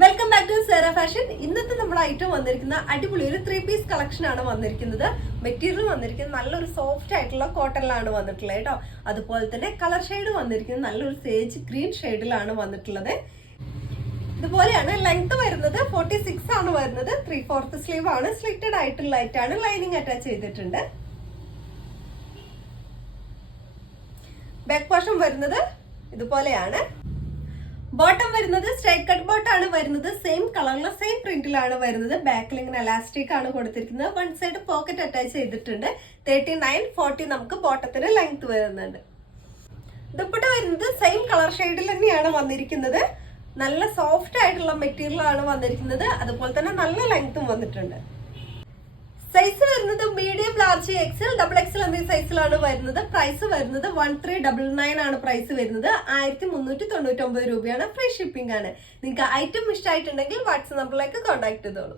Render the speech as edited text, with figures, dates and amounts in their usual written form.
Welcome back to Zera fashion. ഇന്നത്തെ നമ്മുടെ item വന്നിരിക്കുന്ന അടിപൊളി ഒരു 3 പീസ് കളക്ഷൻ ആണ് വന്നിരിക്കുന്നത്. മെറ്റീരിയൽ വന്നിരിക്കുന്നത് നല്ലൊരു സോഫ്റ്റ് ആയിട്ടുള്ള കോട്ടണിലാണ് വന്നിട്ടുള്ളത് കേട്ടോ. അതുപോലെ തന്നെ കളർ ഷെയ്ഡ് വന്നിരിക്കുന്നത് നല്ലൊരു സേജ് ഗ്രീൻ ഷെയ്ഡിലാണ് വന്നിട്ടുള്ളത്. ഇതുപോലെയാണ് ലെങ്ത് വരുന്നത് 46 ആണ് വരുന്നത്. 3/4 സ്ലീവ് ആണ്, സ്ലിറ്റഡ് ആയിട്ടുള്ളതായിട്ടാണ് ലൈനിങ് അറ്റാച്ച് ചെയ്തിട്ടുണ്ട്. ബാക്ക് പോർഷൻ വരുന്നത് ഇതുപോലെയാണ്. ബോട്ടം വരുന്നത് സ്ട്രൈറ്റ് കട്ട് ബോട്ടാണ് വരുന്നത്. സെയിം കളറിലെ സെയിം പ്രിന്റിലാണ് വരുന്നത്. ബാക്കിൽ ഇങ്ങനെ എലാസ്റ്റിക് ആണ് കൊടുത്തിരിക്കുന്നത്. വൺ സൈഡ് പോക്കറ്റ് അറ്റാച്ച് ചെയ്തിട്ടുണ്ട്. 39-40 നമുക്ക് ബോട്ടത്തിന് ലെങ്ത് വരുന്നുണ്ട്. ദുപ്പട്ട വരുന്നത് സെയിം കളർ ഷെയ്ഡിൽ തന്നെയാണ് വന്നിരിക്കുന്നത്. നല്ല സോഫ്റ്റ് ആയിട്ടുള്ള മെറ്റീരിയൽ ആണ് വന്നിരിക്കുന്നത്. അതുപോലെ തന്നെ നല്ല ലെങ്ത്തും വന്നിട്ടുണ്ട്. സൈസ് വരുന്നത് medium, large, XL, double XL എന്നീ സൈസിലാണ് വരുന്നത്. പ്രൈസ് വരുന്നത് 1399 ആണ് പ്രൈസ് വരുന്നത്. 1399 രൂപയാണ്. ഫ്രീ ഷിപ്പിംഗ് ആണ്. നിങ്ങൾക്ക് ഐറ്റം ഇഷ്ടമായിട്ടുണ്ടെങ്കിൽ വാട്സ്ആപ്പ് നമ്പറിലേക്ക് കോൺടാക്ട് ചെയ്തോളൂ.